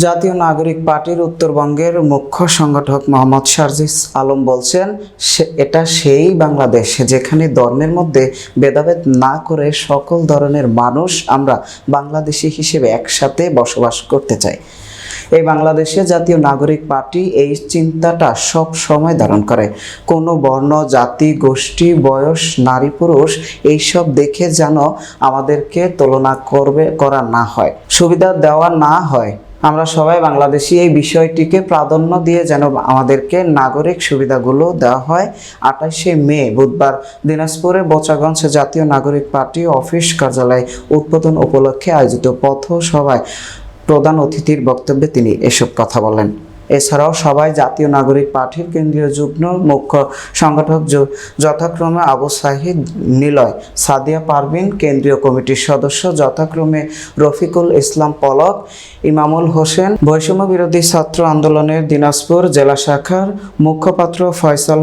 জাতীয় নাগরিক পার্টির উত্তরবঙ্গের মুখ্য সংগঠক মোহাম্মদ সার্জিস আলম বলছেন, এটা সেই বাংলাদেশ যেখানে ধর্মের মধ্যে ভেদাভেদ না করে সকল ধরনের মানুষ আমরা বাংলাদেশি হিসেবে একসাথে বসবাস করতে চাই। এই বাংলাদেশে জাতীয় নাগরিক পার্টি এই চিন্তাটা সব সময় ধারণ করে। কোনো বর্ণ, জাতি, গোষ্ঠী, বয়স, নারী পুরুষ এইসব দেখে যেন আমাদেরকে তুলনা করা না হয়, সুবিধা দেওয়া না হয়। আমরা সবাই বাংলাদেশি, এই বিষয়টিকে প্রাধান্য দিয়ে যেন আমাদেরকে নাগরিক সুবিধাগুলো দেওয়া হয়। 28শে মে বুধবার দিনাজপুরে বোচাগঞ্জ জাতীয় নাগরিক পার্টি অফিস কার্যালয় উদ্বোধন উপলক্ষে আয়োজিত পথসভায় প্রধান অতিথির বক্তব্যে তিনি এসব কথা বলেন। এছাড়াও সবাই জাতীয় নাগরিক পার্টির কেন্দ্রীয় যুগ্ম মুখ্য সংগঠক যথাক্রমে আবু সাহিদ নিলয়, সাদিয়া পারভিন, কেন্দ্রীয় কমিটির সদস্য যথাক্রমে রফিকুল ইসলাম পলক, ইমামুল হোসেন, বৈষম্য বিরোধী ছাত্র আন্দোলনের দিনাজপুর জেলা শাখার মুখপাত্র ফয়সাল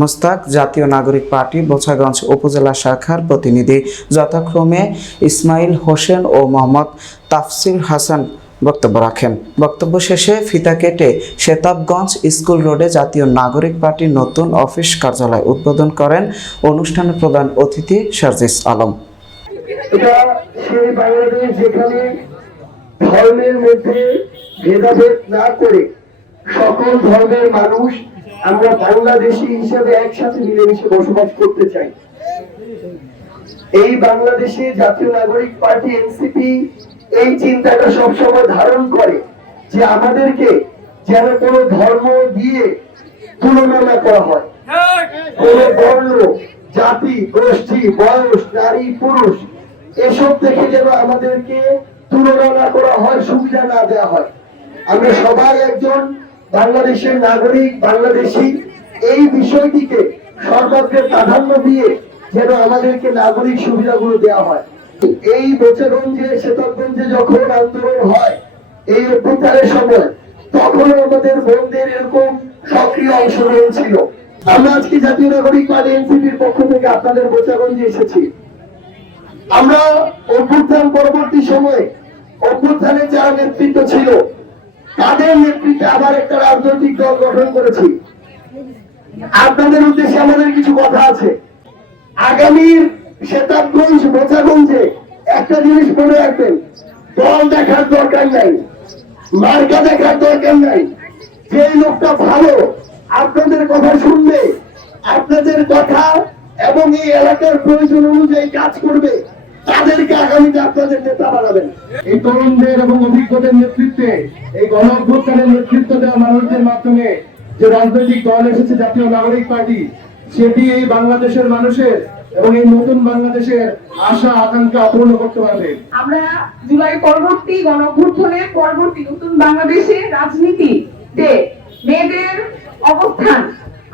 মোস্তাক, জাতীয় নাগরিক পার্টি বোচাগঞ্জ উপজেলা শাখার প্রতিনিধি যথাক্রমে ইসমাইল হোসেন ও মোহাম্মদ তাফসির হাসান বক্তব্য রাখেন। বক্তব্য শেষে ফিতা কেটে শেতাবগঞ্জ স্কুল রোডে জাতীয় নাগরিক পার্টির নতুন অফিস কার্যালয় উদ্বোধন করেন অনুষ্ঠানে প্রধান অতিথি সার্জিস আলম। এটা সেই বাংলাদেশ যেখানে ধর্মের মধ্যে ভেদাভেদ না করে সকল ধর্মের মানুষ আমরা বাংলাদেশি হিসেবে একসাথে মিলেমিশে বসবাস করতে চাই। এই বাংলাদেশে জাতীয় নাগরিক পার্টি এনসিপি এই চিন্তাটা সবসময় ধারণ করে যে আমাদেরকে যেন কোনো ধর্ম দিয়ে তুলনা না করা হয়, কোন বর্ণ, জাতি, গোষ্ঠী, বয়স, নারী, পুরুষ এসব দেখে যেন আমাদেরকে তুলনা না করা হয়, সুবিধা না দেওয়া হয়। আমরা সবাই একজন বাংলাদেশের নাগরিক, বাংলাদেশি। এই বিষয়টিকে সরকারকে প্রাধান্য দিয়ে যেন আমাদেরকে নাগরিক সুবিধাগুলো দেওয়া হয়। এই বোচাগঞ্জে শেতাবগঞ্জে যখন আন্দোলন হয়, এই অভ্যুত্থানের সময়, তখন আমাদের বোনদের এরকম সক্রিয় অংশগ্রহণ ছিল। আমরা আজকে জাতীয় নাগরিক পার্টি এনসিপির পক্ষ থেকে আপনাদের বোচাগঞ্জে এসেছি। আমরা অভ্যুত্থান পরবর্তী সময়ে অভ্যুত্থানের যারা নেতৃত্ব ছিল তাদের নেতৃত্বে আবার একটা রাজনৈতিক দল গঠন করেছি। আপনাদের উদ্দেশ্যে আমাদের কিছু কথা আছে। আগামীর শেতাবগঞ্জ বোচাগঞ্জে একটা জিনিস মনে রাখবেন, দল দেখার দরকার নাই, মার্কা দেখার দরকার নাই। যে লোকটা ভালো আপনাদের কথা শুনবে, আপনাদের কথা এবং এই এলাকার প্রয়োজন অনুযায়ী কাজ করবে, তাদেরকে আগামীতে আপনাদের নেতা বানাবেন। এই তরুণদের এবং অভিজ্ঞদের নেতৃত্বে, এই গণ অভ্যুত্থানের নেতৃত্ব দেওয়া মানুষদের মাধ্যমে যে রাজনৈতিক দল এসেছে জাতীয় নাগরিক পার্টি, সেটি এই বাংলাদেশের মানুষের এবং এই নতুন বাংলাদেশের আশা আকাঙ্ক্ষা পূর্ণ করতে পারবে। আমরা জুলাই পরবর্তী গণ অভ্যুত্থানের পরবর্তী নতুন বাংলাদেশে রাজনীতিতে মেয়েদের অবস্থান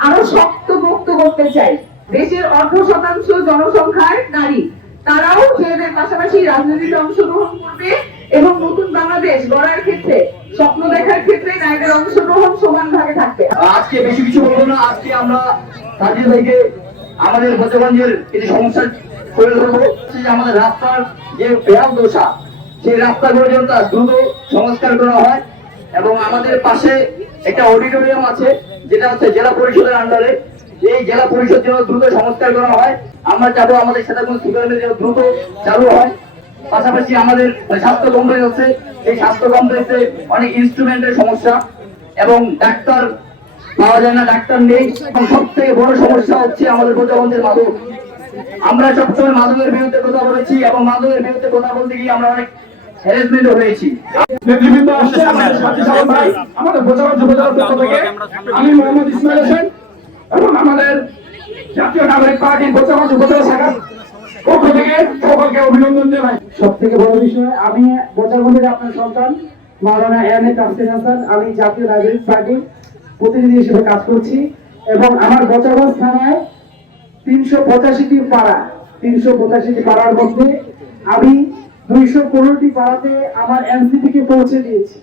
আরো শক্তপোক্ত করতে চাই। দেশের 18% জনসংখ্যার নারী, তারাও ছেলেদের পাশাপাশি রাজনীতিতে অংশগ্রহণ করবে এবং নতুন বাংলাদেশ গড়ার ক্ষেত্রে, স্বপ্ন দেখার ক্ষেত্রে নারীদের অংশগ্রহণ সমান ভাগে থাকবে। আজকে বেশি কিছু বলবো না। আজকে আমরা কাজী ভাইকে আমাদের বোচাগঞ্জের এই সমস্যা করে ধরবো। আমাদের রাস্তার যে বেহাল দশা, সেই রাস্তাগুলো যেন দ্রুত সংস্কার করা হয় এবং আমাদের পাশে একটা অডিটোরিয়াম আছে যেটা হচ্ছে জেলা পরিষদের আন্ডারে, এই জেলা পরিষদ যেন দ্রুত সংস্কার করা হয়। আমরা চাবো আমাদের সাথে কোনো সুবিধা যেন দ্রুত চালু হয়। পাশাপাশি আমাদের স্বাস্থ্য কমপ্লেক্স আছে, এই স্বাস্থ্য কমপ্লেক্সে অনেক ইনস্ট্রুমেন্টের সমস্যা এবং ডাক্তার পাওয়া যায় না, ডাক্তার নেই। এবং সব থেকে বড় সমস্যা হচ্ছে আমাদের বোচাগঞ্জের মাদক। আমরা সবসময় মাদকের বিরুদ্ধে কথা বলেছি এবং মাদকের বিরুদ্ধে কথা বলতে গিয়ে আমরা অনেক হ্যারাসমেন্ট হয়েছি। নেতৃবৃন্দ আসছে, আমাদের বোচাগঞ্জ উপজেলার পক্ষ থেকে আমি মোহাম্মদ ইসমাইল হোসেন এবং আমাদের জাতীয় নাগরিক পার্টির বোচাগঞ্জ উপজেলা শাখার পক্ষ থেকে সকলকে অভিনন্দন জানাই। সব থেকে বড় বিষয়, আমি বোচাগঞ্জের আপনার সন্তান মাওলানা এম.এ. তাফসির হাসান, আমি জাতীয় নাগরিক পার্টির প্রতিনিধি হিসেবে কাজ করছি এবং আমার বোচাগঞ্জ থানায় 385টি পাড়া, 385টি পাড়ার মধ্যে আমি 215টি পাড়াতে আমার এনসিপি কে পৌঁছে দিয়েছি।